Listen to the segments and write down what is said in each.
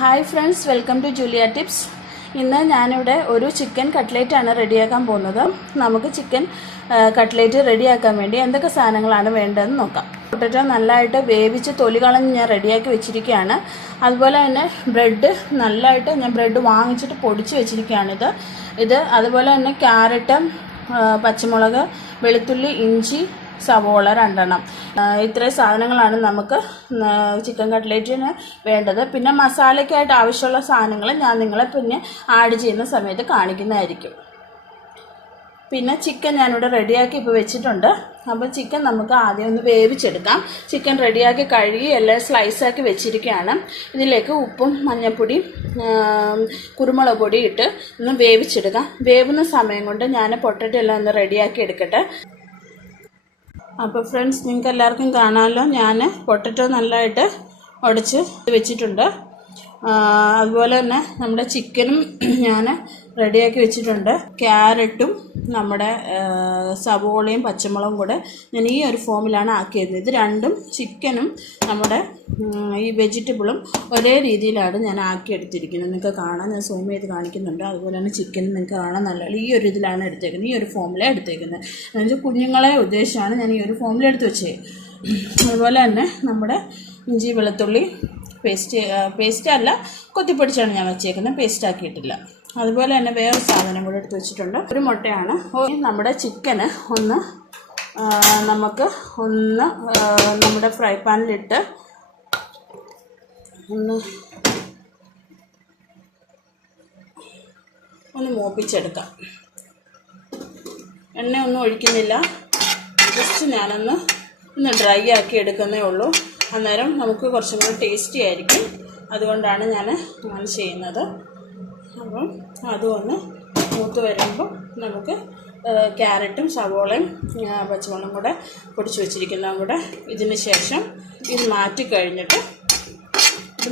Hi friends, welcome to Julia tips. ഇന്ന് ഞാനിവിടെ ഒരു ചിക്കൻ കട്ട്ലേറ്റാണ് റെഡിയാക്കാൻ പോകുന്നത്. നമുക്ക് ചിക്കൻ കട്ട്ലേറ്റ് റെഡിയാക്കാൻ വേണ്ടി എന്തൊക്കെ സാധനങ്ങളാണ് വേണ്ടതെന്ന് നോക്കാം. പൊട്ടറ്റോ നല്ലതായിട്ട് വേവിച്ച് തൊലി കളഞ്ഞ് ഞാൻ റെഡിയാക്കി വെച്ചിരിക്കുകയാണ്. അതുപോലെ തന്നെ ബ്രെഡ് നല്ലതായിട്ട് ഞാൻ ബ്രെഡ് വാങ്ങിച്ചിട്ട് പൊടിച്ച് വെച്ചിരിക്കുകയാണിത്. അതുപോലെ തന്നെ ക്യാരറ്റ്, പച്ചമുളക്, വെളുത്തുള്ളി, ഇഞ്ചി, സവോള 2 എണ്ണം. ഇത്രയും സാധനങ്ങളാണ് നമുക്ക് ചിക്കൻ കട്ട്ലേറ്റിന് വേണ്ടത്. പിന്നെ മസാലയ്ക്കായിട്ട് ആവശ്യമുള്ള സാധനങ്ങൾ ഞാൻ നിങ്ങളെ പിന്നെ ആഡ് ചെയ്യുന്ന സമയത്ത് കാണിക്കുന്നതായിരിക്കും. പിന്നെ ചിക്കൻ ഞാനിവിടെ റെഡിയാക്കി ഇപ്പോൾ വെച്ചിട്ടുണ്ട്. അപ്പോൾ ചിക്കൻ നമുക്ക് ആദ്യം ഒന്ന് വേവിച്ചെടുക്കാം. ചിക്കൻ റെഡിയാക്കി കഴുകി എല്ലാം സ്ലൈസാക്കി വെച്ചിരിക്കുകയാണ്. ഇതിലേക്ക് ഉപ്പും മഞ്ഞൾപ്പൊടി, കുരുമുളക് പൊടി ഇട്ട് ഒന്ന് വേവിച്ചെടുക്കാം. വേവുന്ന സമയം കൊണ്ട് ഞാൻ പൊട്ടറ്റോ എല്ലാം ഒന്ന് റെഡിയാക്കി എടുക്കട്ടെ. അപ്പോൾ ഫ്രണ്ട്സ്, നിങ്ങൾക്ക് എല്ലാവർക്കും കാണാമല്ലോ, ഞാൻ പൊട്ടറ്റോ നല്ലതായിട്ട് ഉടച്ച് വെച്ചിട്ടുണ്ട്. അതുപോലെ തന്നെ നമ്മുടെ ചിക്കനും ഞാൻ റെഡിയാക്കി വെച്ചിട്ടുണ്ട്. ക്യാരറ്റും നമ്മുടെ സവോളയും പച്ചമുളകും കൂടെ ഞാൻ ഈ ഒരു ഫോമിലാണ് ആക്കിയത്. ഇത് രണ്ടും, ചിക്കനും നമ്മുടെ ഈ വെജിറ്റബിളും ഒരേ രീതിയിലാണ് ഞാൻ ആക്കിയെടുത്തിരിക്കുന്നത്. നിങ്ങൾക്ക് കാണാൻ ഞാൻ സൂം ചെയ്ത് കാണിക്കുന്നുണ്ട്. അതുപോലെ തന്നെ ചിക്കനും നിങ്ങൾക്ക് കാണാൻ നല്ല ഈ ഒരു ഇതിലാണ് എടുത്തേക്കുന്നത്, ഈ ഒരു ഫോമിലാണ് എടുത്തേക്കുന്നത്. എന്നുവെച്ചാൽ കുഞ്ഞുങ്ങളെ ഉദ്ദേശിച്ചാണ് ഞാൻ ഈ ഒരു ഫോമിലെടുത്ത് വെച്ചത്. അതുപോലെ തന്നെ നമ്മുടെ ഇഞ്ചി വെളുത്തുള്ളി പേസ്റ്റ് അല്ല, കൊത്തിപ്പൊടിച്ചാണ് ഞാൻ വെച്ചേക്കുന്നത്, പേസ്റ്റ് ആക്കിയിട്ടില്ല. അതുപോലെ തന്നെ വേറെ സാധനം കൂടെ എടുത്ത് വെച്ചിട്ടുണ്ട്. ഒരു മുട്ടയാണ്. നമ്മുടെ ചിക്കന് നമുക്ക് നമ്മുടെ ഫ്രൈ പാനിലിട്ട് ഒന്ന് മൂപ്പിച്ചെടുക്കാം. എണ്ണ ഒന്നും ഒഴിക്കുന്നില്ല, ജസ്റ്റ് ഞാനൊന്ന് ഡ്രൈ ആക്കി എടുക്കുന്നേ ഉള്ളൂ. അന്നേരം നമുക്ക് കുറച്ചും കൂടി ടേസ്റ്റി ആയിരിക്കും. അതുകൊണ്ടാണ് ഞാൻ അങ്ങനെ ചെയ്യുന്നത്. അപ്പം അതുമൊന്ന് മൂത്ത് വരുമ്പോൾ നമുക്ക് ക്യാരറ്റും സവോളയും പച്ചമുളകും കൂടെ പൊടിച്ച് വെച്ചിരിക്കുന്നതും കൂടെ ഇതിന് ശേഷം ഇത്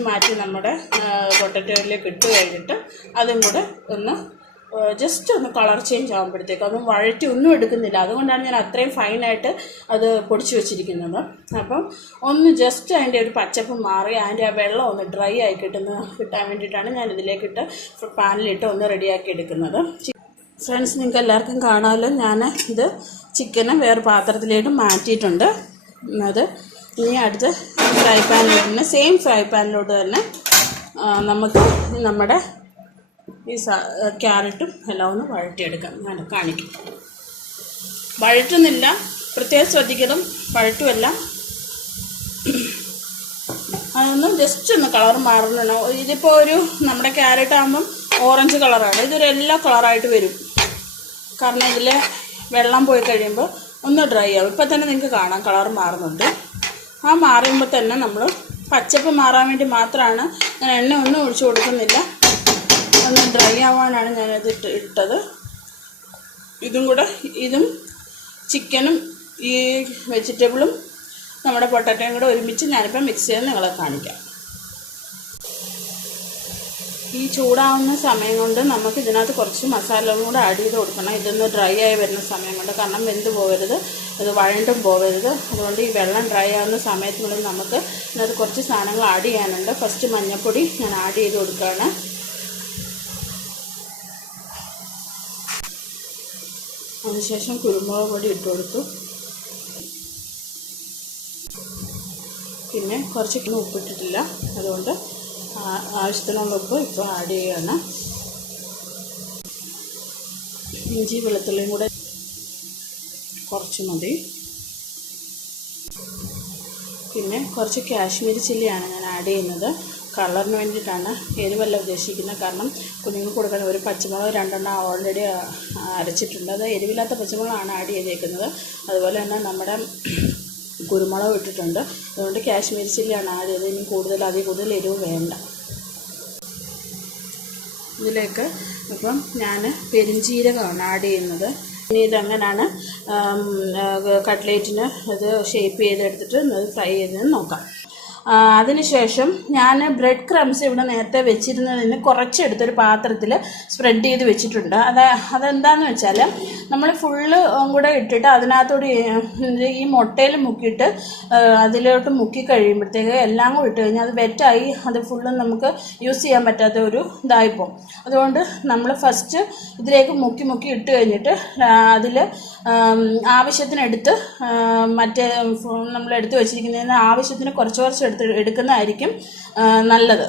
മാറ്റി നമ്മുടെ പൊട്ടറ്റോയിലേക്ക് ഇട്ട് കഴിഞ്ഞിട്ട് അതും കൂടെ ഒന്ന് ജസ്റ്റ് ഒന്ന് കളർ ചേഞ്ച് ആകുമ്പോഴത്തേക്കും, അതും വഴറ്റി ഒന്നും എടുക്കുന്നില്ല. അതുകൊണ്ടാണ് ഞാൻ അത്രയും ഫൈനായിട്ട് അത് പൊടിച്ച് വെച്ചിരിക്കുന്നത്. അപ്പം ഒന്ന് ജസ്റ്റ് അതിൻ്റെ ഒരു പച്ചപ്പ് മാറി അതിൻ്റെ ആ വെള്ളം ഒന്ന് ഡ്രൈ ആയി കിട്ടാൻ വേണ്ടിയിട്ടാണ് ഞാൻ ഇതിലേക്കിട്ട് പാനിലിട്ട് ഒന്ന് റെഡിയാക്കി എടുക്കുന്നത്. ഫ്രണ്ട്സ്, നിങ്ങൾക്ക് എല്ലാവർക്കും കാണാമല്ലോ, ഞാൻ ഇത് ചിക്കനെ വേറെ പാത്രത്തിലേക്ക് മാറ്റിയിട്ടുണ്ട്. അത് ഇനി അടുത്ത് ഫ്രൈ പാനിലോട്ട് തന്നെ, സെയിം ഫ്രൈ പാനിലോട്ട് തന്നെ നമുക്ക് നമ്മുടെ ഈ ക്യാരറ്റും എല്ലാം ഒന്ന് വഴറ്റിയെടുക്കാം. ഞാൻ കാണിക്കും. വഴറ്റുന്നില്ല, പ്രത്യേകം ശ്രദ്ധിക്കണം, വഴറ്റുമല്ല. അതൊന്നും ജസ്റ്റ് ഒന്ന് കളർ മാറണം. ഇതിപ്പോൾ നമ്മുടെ ക്യാരറ്റ് ആകുമ്പം ഓറഞ്ച് കളറാണ്, ഇതൊരു യെല്ലോ കളറായിട്ട് വരും. കാരണം ഇതിൽ വെള്ളം പോയി കഴിയുമ്പോൾ ഒന്ന് ഡ്രൈ ആവും. ഇപ്പം തന്നെ നിങ്ങൾക്ക് കാണാം കളർ മാറുന്നുണ്ട്. ആ മാറുമ്പോൾ തന്നെ നമ്മൾ പച്ചപ്പ് മാറാൻ വേണ്ടി മാത്രമാണ് ഞാൻ എണ്ണ ഒന്നും ഒഴിച്ചു കൊടുക്കുന്നില്ല. ഒന്ന് ഡ്രൈ ആവാനാണ് ഞാനത് ഇട്ടത്. ഇതും ചിക്കനും ഈ വെജിറ്റബിളും നമ്മുടെ പൊട്ടാറ്റോയും കൂടെ ഒരുമിച്ച് ഞാനിപ്പോൾ മിക്സ് ചെയ്ത് നിങ്ങളെ കാണിക്കാം. ഈ ചൂടാവുന്ന സമയം കൊണ്ട് നമുക്ക് ഇതിനകത്ത് കുറച്ച് മസാലകളും കൂടെ ആഡ് ചെയ്ത് കൊടുക്കണം. ഇതൊന്ന് ഡ്രൈ ആയി വരുന്ന സമയം കൊണ്ട്, കാരണം വെന്ത് പോകരുത്, ഇത് വഴണ്ടും പോകരുത്. അതുകൊണ്ട് ഈ വെള്ളം ഡ്രൈ ആവുന്ന സമയത്തിനുള്ളിൽ നമുക്ക് ഇതിനകത്ത് കുറച്ച് സാധനങ്ങൾ ആഡ് ചെയ്യാനുണ്ട്. ഫസ്റ്റ് മഞ്ഞൾപ്പൊടി ഞാൻ ആഡ് ചെയ്ത് കൊടുക്കുകയാണ്. അതിനുശേഷം കുരുമുളക് പൊടി ഇട്ട് കൊടുത്തു. പിന്നെ കുറച്ച് ഉപ്പിട്ടിട്ടില്ല, അതുകൊണ്ട് ആവശ്യത്തിനുള്ള ഉപ്പ് ഇപ്പോൾ ആഡ് ചെയ്യുകയാണ്. ഇഞ്ചി വെളുത്തുള്ളിയും കൂടെ കുറച്ച് മതി. പിന്നെ കുറച്ച് കാശ്മീരി ചില്ലിയാണ് ഞാൻ ആഡ് ചെയ്യുന്നത്. കളറിന് വേണ്ടിയിട്ടാണ്, എരിവല്ല ഉദ്ദേശിക്കുന്നത്. കാരണം കുഞ്ഞുങ്ങൾക്ക് കൊടുക്കാൻ ഒരു പച്ചമുളക് 2 എണ്ണം ഓൾറെഡി അരച്ചിട്ടുണ്ട്. അത് എരിവില്ലാത്ത പച്ചമുളകാണ് ആഡ് ചെയ്തേക്കുന്നത്. അതുപോലെ തന്നെ നമ്മുടെ കുരുമുളക് ഇട്ടിട്ടുണ്ട്. അതുകൊണ്ട് കാശ്മീരി ചില്ലിയാണ് ആഡ് ചെയ്തത്. ഇനി അതിൽ കൂടുതൽ എരിവ് വേണ്ട. ഇതിലേക്ക് ഇപ്പം ഞാൻ പെരുംജീരകമാണ് ആഡ് ചെയ്യുന്നത്. ഇനി ഇതെങ്ങനെയാണ് കട്ട്ലേറ്റിന് ഇത് ഷേപ്പ് ചെയ്തെടുത്തിട്ട് അത് ഫ്രൈ ചെയ്തതെന്ന് നോക്കാം. അതിനുശേഷം ഞാൻ ബ്രെഡ് ക്രംസ് ഇവിടെ നേരത്തെ വെച്ചിരുന്നതിന് കുറച്ചെടുത്തൊരു പാത്രത്തിൽ സ്പ്രെഡ് ചെയ്ത് വെച്ചിട്ടുണ്ട്. അതെന്താണെന്ന് വെച്ചാൽ നമ്മൾ ഫുള്ള് കൂടെ ഇട്ടിട്ട് അതിനകത്തോട് ഈ മുട്ടയിൽ മുക്കിയിട്ട് അതിലോട്ട് മുക്കി കഴിയുമ്പോഴത്തേക്ക് എല്ലാം കൂടി ഇട്ട് കഴിഞ്ഞാൽ അത് വെറ്റായി അത് ഫുള്ളും നമുക്ക് യൂസ് ചെയ്യാൻ പറ്റാത്ത ഒരു ഇതായിപ്പോവും. അതുകൊണ്ട് നമ്മൾ ഫസ്റ്റ് ഇതിലേക്ക് മുക്കി ഇട്ട് കഴിഞ്ഞിട്ട് അതിൽ ആവശ്യത്തിനെടുത്ത് മറ്റേ നമ്മൾ എടുത്ത് വെച്ചിരിക്കുന്നതിന് ആവശ്യത്തിന് കുറച്ച് എടുക്കുന്നതായിരിക്കും നല്ലത്.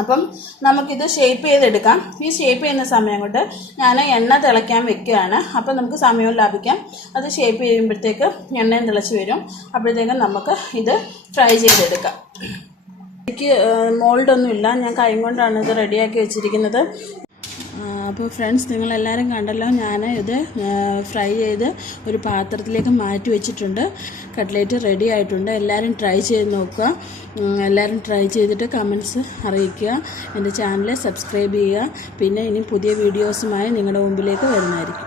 അപ്പം നമുക്കിത് ഷേപ്പ് ചെയ്തെടുക്കാം. ഈ ഷേപ്പ് ചെയ്യുന്ന സമയം കൊണ്ട് ഞാൻ എണ്ണ തിളയ്ക്കാൻ വെക്കുകയാണ്. അപ്പം നമുക്ക് സമയവും ലാഭിക്കാം. അത് ഷേപ്പ് ചെയ്യുമ്പോഴത്തേക്ക് എണ്ണയും തിളച്ച് വരും. അപ്പോഴത്തേക്കും നമുക്ക് ഇത് ഫ്രൈ ചെയ്തെടുക്കാം. എനിക്ക് മോൾഡൊന്നുമില്ല, ഞാൻ കൈ കൊണ്ടാണ് ഇത് റെഡിയാക്കി വെച്ചിരിക്കുന്നത്. അപ്പോൾ ഫ്രണ്ട്സ്, നിങ്ങളെല്ലാവരും കണ്ടല്ലോ, ഞാൻ ഇത് ഫ്രൈ ചെയ്ത് ഒരു പാത്രത്തിലേക്ക് മാറ്റി വെച്ചിട്ടുണ്ട്. കട്ട്ലേറ്റ് റെഡി ആയിട്ടുണ്ട്. എല്ലാവരും ട്രൈ ചെയ്ത് നോക്കുക. എല്ലാവരും ട്രൈ ചെയ്തിട്ട് കമൻറ്റ്സ് അറിയിക്കുക. എൻ്റെ ചാനൽ സബ്സ്ക്രൈബ് ചെയ്യുക. പിന്നെ ഇനി പുതിയ വീഡിയോസുമായി നിങ്ങളുടെ മുമ്പിലേക്ക് വരുന്നതായിരിക്കും.